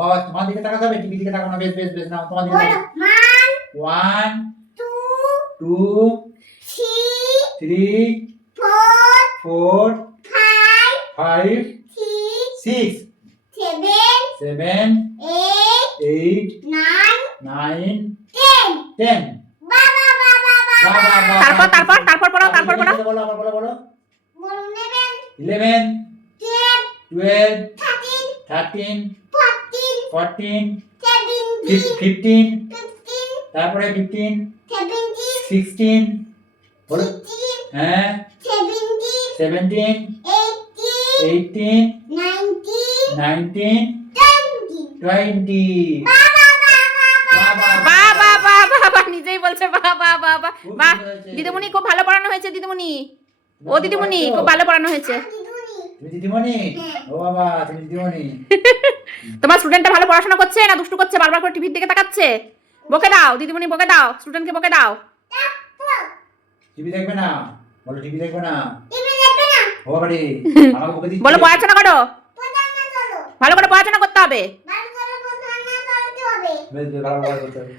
ও তোমার দিকে তাকাতে হবে, টিভি দিকে তাকানো। বেশ বেশ বেশ, নাও তোমার দিকে তাকাও। 1 2 3 4 5 6 7 8 9 10 তারপর বলো আবার বলো 11 12 13 14 15 তারপরে 15 16 বলো হ্যাঁ 17 18 19 20 বাবা নিজেই বলছে বাবা। দিদিমণি খুব ভালো পড়ানো হয়েছে। দিদিমণি, ও দিদিমণি খুব ভালো পড়ানো হয়েছে। তুমি দিদিমণি? ও বাবা, তুমি দিদিমণি? তোমার স্টুডেন্টটা ভালো পড়াশোনা করছে না দুষ্টু করছে, বারবার করে টিভির দিকে তাকাচ্ছে? বকে দাও দিদিমণি, বকে দাও স্টুডেন্টকে, বকে দাও। টিভি দেখবে না? বলো টিভি দেখবে না? ও বাবা রে, আমাকে বকে দিচ্ছে। বলো পড়াশোনা করো, ভালো করে পড়াশোনা করতে হবে। বেশ বেশ, ভালো করতে হবে।